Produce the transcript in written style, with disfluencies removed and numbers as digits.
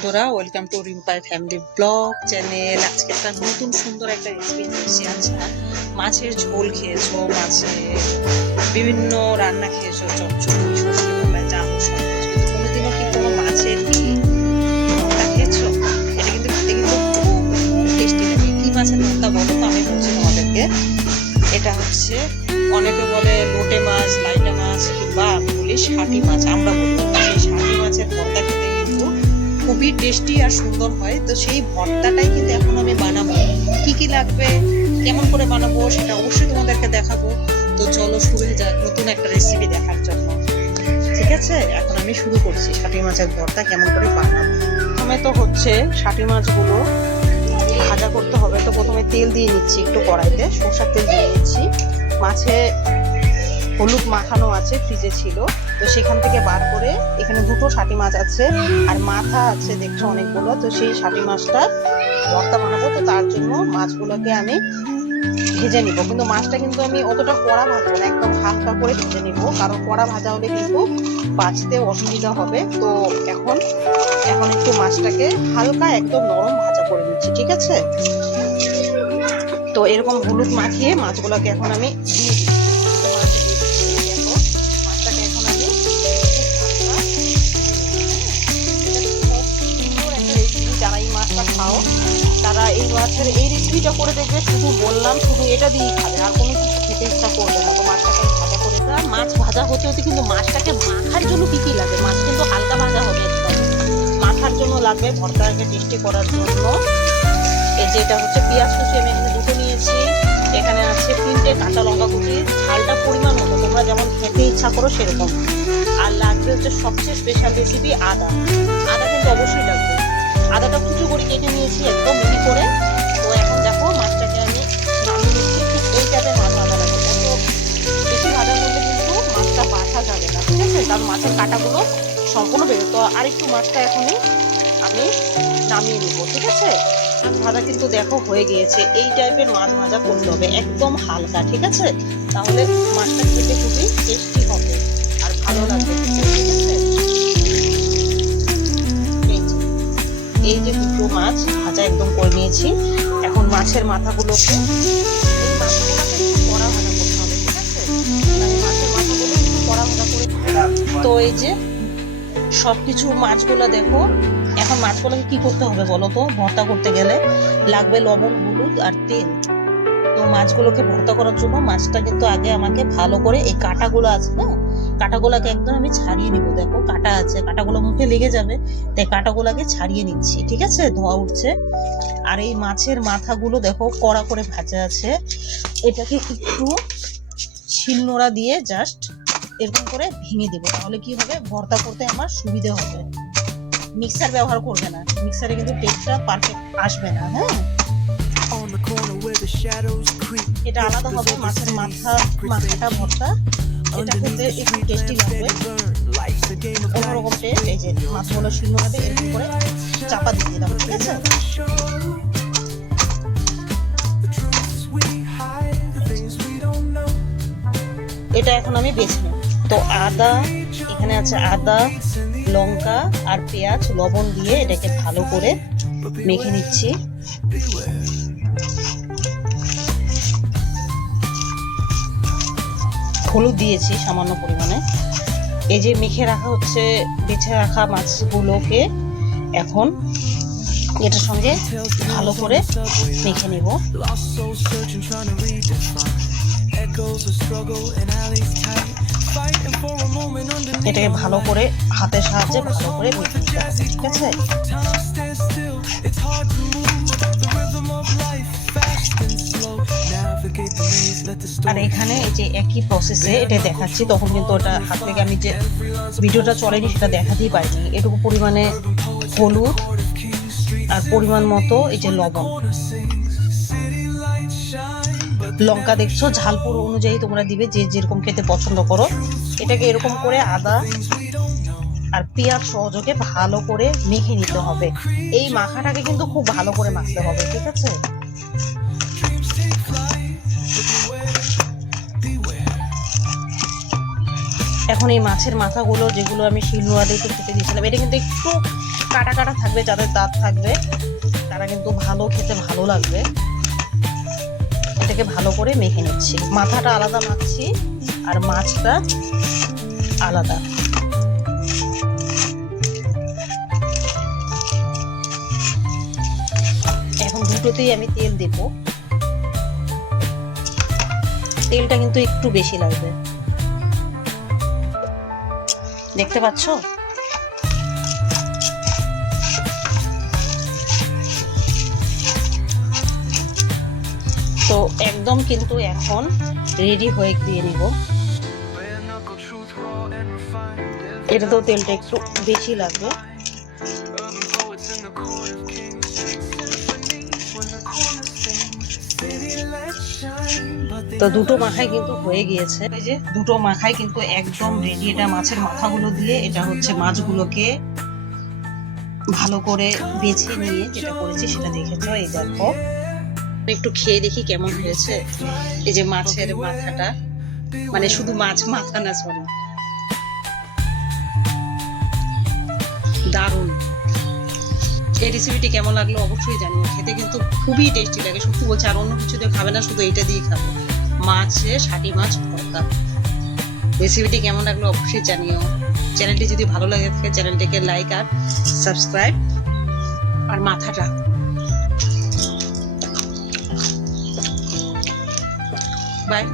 বন্ধুরা, welcome to রিম্পাই family blog channel. আজকে একটা নতুন সুন্দর একটা রেসিপি দিচ্ছি। আচ্ছা, মাছের ঝোল খেয়েছো, মাছের বিভিন্ন রান্না খেয়েছো, চচ্চড়ি, সর্ষে চাল, সব কিছু, কিন্তু কোনোদিনও কি কোনো মাছের কি ভর্তা খেয়েছো? এটা কিন্তু খেতে কিন্তু খুব টেস্টি লাগে। কি মাছের ভর্তা বলো তো? আমি বলছি তোমাদেরকে। এটা হচ্ছে, অনেকে বলে লোটে মাছ, লাইটা মাছ, কিংবা আমি বলি ষাটি মাছ। আমরা বলি সেই ষাটি মাছের ভর্তা খেতে কিন্তু খুবই টেস্টি আর সুন্দর হয়। তো সেই ভর্তাটাই কিন্তু এখন আমি বানাবো। কি কি লাগবে, কেমন করে বানাবো, সেটা অবশ্যই তোমাদেরকে দেখাবো। তো চলো শুরু হয়ে যাক নতুন একটা রেসিপি দেখার জন্য। ঠিক আছে, এখন আমি শুরু করছি ষাটি মাছের ভর্তা কেমন করে বানাবো। প্রথমে তো হচ্ছে ষাটি মাছগুলো ভাজা করতে হবে। তো প্রথমে তেল দিয়ে নিচ্ছি, একটু কড়াইতে সরষের তেল দিয়ে নিচ্ছি। মাছে হলুদ মাখানো আছে, ফ্রিজে ছিল, তো সেখান থেকে বার করে এখানে দুটো ষাটি মাছ আছে আর মাথা আছে দেখছো অনেকগুলো। তো সেই ষাটি মাছটা ভর্তা বানাবো। তো তার জন্য মাছগুলোকে আমি ভেজে নিব, কিন্তু মাছটা কিন্তু আমি অতটা কড়া ভাজবো না, একদম হালকা করে ভেজে নিব, কারণ কড়া ভাজা হলে কিন্তু বাঁচতে অসুবিধা হবে। তো এখন একটু মাছটাকে হালকা একদম নরম ভাজা করে নিচ্ছি। ঠিক আছে, তো এরকম হলুদ মাখিয়ে মাছগুলোকে এখন আমি দিয়ে দিচ্ছি। দেখো, মাছটাকে এখন আমি সুন্দর একটা রেসিপি। যারা এই মাছটা খাও তারা এই মাছের এই রেসিপিটা করে দেখবে, শুধু বললাম শুধু এটা দিয়েই খাবে, আর কোনো কিছু খেতে ইচ্ছা করবে না। তো মাছটাকে ভাজা করে দেওয়া, মাছ ভাজা হতে হতে কিন্তু মাছটাকে মাখার জন্য কি কি লাগে, মাছ কিন্তু হালকা ভাজা হবে একদম। মাখার জন্য লাগবে ভর্তাটাকে টেস্টি করার জন্য, এই যে এটা হচ্ছে পেঁয়াজ কুচি, আমি এখানে দুটো নিয়েছি। এখানে আছে 3টে কাঁচা লঙ্কা কুচি, ঝালটা পরিমাণ মতো, তোমরা যেমন খেতে ইচ্ছা করো সেরকম। আর লাগবে হচ্ছে সবচেয়ে স্পেশাল রেসিপি আদা। আদা কিন্তু অবশ্যই লাগবে। আদাটা কুচি করে কেটে নিয়েছি একদম মিহি করে। তো এখন দেখো মাছটাকে আমি নামিয়ে নিচ্ছি। ঠিক এই টাইপের মাছ ভাজা লাগবে, তো বেশি ভাজার মধ্যে কিন্তু মাছটা বাছা যাবে না। ঠিক আছে, কারণ মাছের কাঁটাগুলো সম্পূর্ণ বেরো। তো আর একটু মাছটা এখনই আমি নামিয়ে নিব। ঠিক আছে, মাছ ভাজা কিন্তু দেখো হয়ে গিয়েছে। এই টাইপের মাছ ভাজা করতে হবে, একদম হালকা। ঠিক আছে, তাহলে মাছটা খেতে খুবই টেস্টি হবে আর ভালো লাগবে। ঠিক আছে, এই যে দুটো মাছ ভাজা একদম করে নিয়েছি। এখন মাছের মাথাগুলোকে, এই মাছগুলোকে একটু কড়া ভাজা করতে হবে। ঠিক আছে, আমি মাছের মাথাগুলো একটু কড়া ভাজা করে, তো এই যে সবকিছু মাছগুলো দেখো। এখন মাছগুলোকে কি করতে হবে বলো তো? ভর্তা করতে গেলে লাগবে লবণ, হলুদ আর তেল। তো মাছগুলোকে ভর্তা করার জন্য মাছটা কিন্তু আগে আমাকে ভালো করে, এই কাঁটাগুলো আছে না, কাঁটাগুলোকে একদম আমি ছাড়িয়ে নিব। দেখো কাঁটা আছে, কাঁটাগুলো মুখে লেগে যাবে, তাই কাঁটাগুলোকে ছাড়িয়ে নিচ্ছি। ঠিক আছে, ধোয়া উঠছে। আর এই মাছের মাথাগুলো দেখো কড়া করে ভাজা আছে, এটাকে একটু শিলনোড়া দিয়ে জাস্ট এরকম করে ভেঙে দিব, তাহলে কি হবে, ভর্তা করতে আমার সুবিধা হবে। মিক্সার ব্যবহার করবে না, মিক্সারে কিন্তু টেস্টটা পারফেক্ট আসবে না। হ্যাঁ, এটা আলাদা হবে মাছের মাথাটা ভর্তা। এটা খেতে একটু টেস্টি লাগবে, অন্যরকম টেস্ট। এই যে মাছগুলো শিলনোড়া দিয়ে এরকম করে চাপা দিয়ে দিলাম। ঠিক আছে, এটা এখন আমি বেছে নেব। তো আদা, এখানে আছে আদা, লঙ্কা আর পেঁয়াজ, লবণ দিয়ে এটাকে ভালো করে মেখে নিচ্ছি। হলুদ দিয়েছি সামান্য পরিমাণে। এই যে মেখে রাখা হচ্ছে, বেছে রাখা মাছগুলোকে এখন এটার সঙ্গে ভালো করে মেখে নিব। এটাকে ভালো করে হাতের সাহায্যে ভালো করে মেখে নিতে হবে। ঠিক আছে, আর এখানে এই যে একই প্রসেসে এটা দেখাচ্ছি, তখন কিন্তু ওটা হাত থেকে আমি যে ভিডিওটা চলেনি সেটা দেখাতেই পারিনি। এটুকু পরিমাণে হলুদ আর পরিমাণ মতো এই যে লবণ, লঙ্কা দেখছো ঝালপুর অনুযায়ী তোমরা দিবে, যে যেরকম খেতে পছন্দ করো। এটাকে এরকম করে আদা আর পেঁয়াজ সহযোগে ভালো করে মেখে নিতে হবে। এই মাখাটাকে কিন্তু খুব ভালো করে মাখতে হবে। ঠিক আছে, এখন এই মাছের মাথাগুলো যেগুলো আমি শিলনোড়া দিয়ে একটু কেটে দিয়েছিলাম, এটা কিন্তু একটু কাটা কাটা থাকবে, যাদের দাঁত থাকবে তারা কিন্তু ভালো খেতে ভালো লাগবে। এটাকে ভালো করে মেখে নিচ্ছি, মাথাটা আলাদা মাখছি আর মাছটা আলাদা। এখন দুটোতেই আমি তেল দেব, তেলটা কিন্তু একটু বেশি লাগবে, দেখতে পাচ্ছ? তো একদম কিন্তু এখন রেডি হয়ে দিয়ে নিব। এটাতেও তেলটা একটু বেশি লাগবে। তো দুটো মাখাই কিন্তু হয়ে গিয়েছে, এই যে দুটো মাখাই কিন্তু একদম রেডি। এটা মাছের মাথাগুলো দিয়ে, এটা হচ্ছে মাছগুলোকে ভালো করে বেছে নিয়ে যেটা করেছি সেটা দেখেছো। এই দেখো, একটু খেয়ে দেখি কেমন হয়েছে। এই যে মাছের মাথাটা, মানে শুধু মাছ মাথা না, সরি, দারুণ। এই রেসিপিটি কেমন লাগলো অবশ্যই জানিও, খেতে কিন্তু খুবই টেস্টি লাগে। সত্যি বলছে, আর অন্য কিছু দিয়ে খাবে না, শুধু এইটা দিয়ে খাবে, মাছে ষাটি মাছ ভর্তা। রেসিপিটি কেমন লাগলো অবশ্যই জানিও। চ্যানেলটি যদি ভালো লাগে থাকে চ্যানেলটিকে লাইক আর সাবস্ক্রাইব। আর মাথাটা বাই।